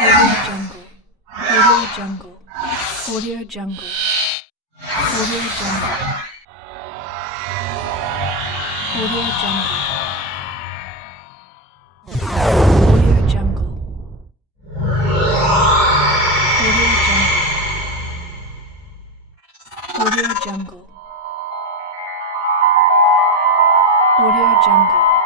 Audio Jungle. Audio Jungle. Audio Jungle. Audio Jungle. Audio Jungle. Audio Jungle. Audio Jungle. Audio Jungle. Audio Jungle.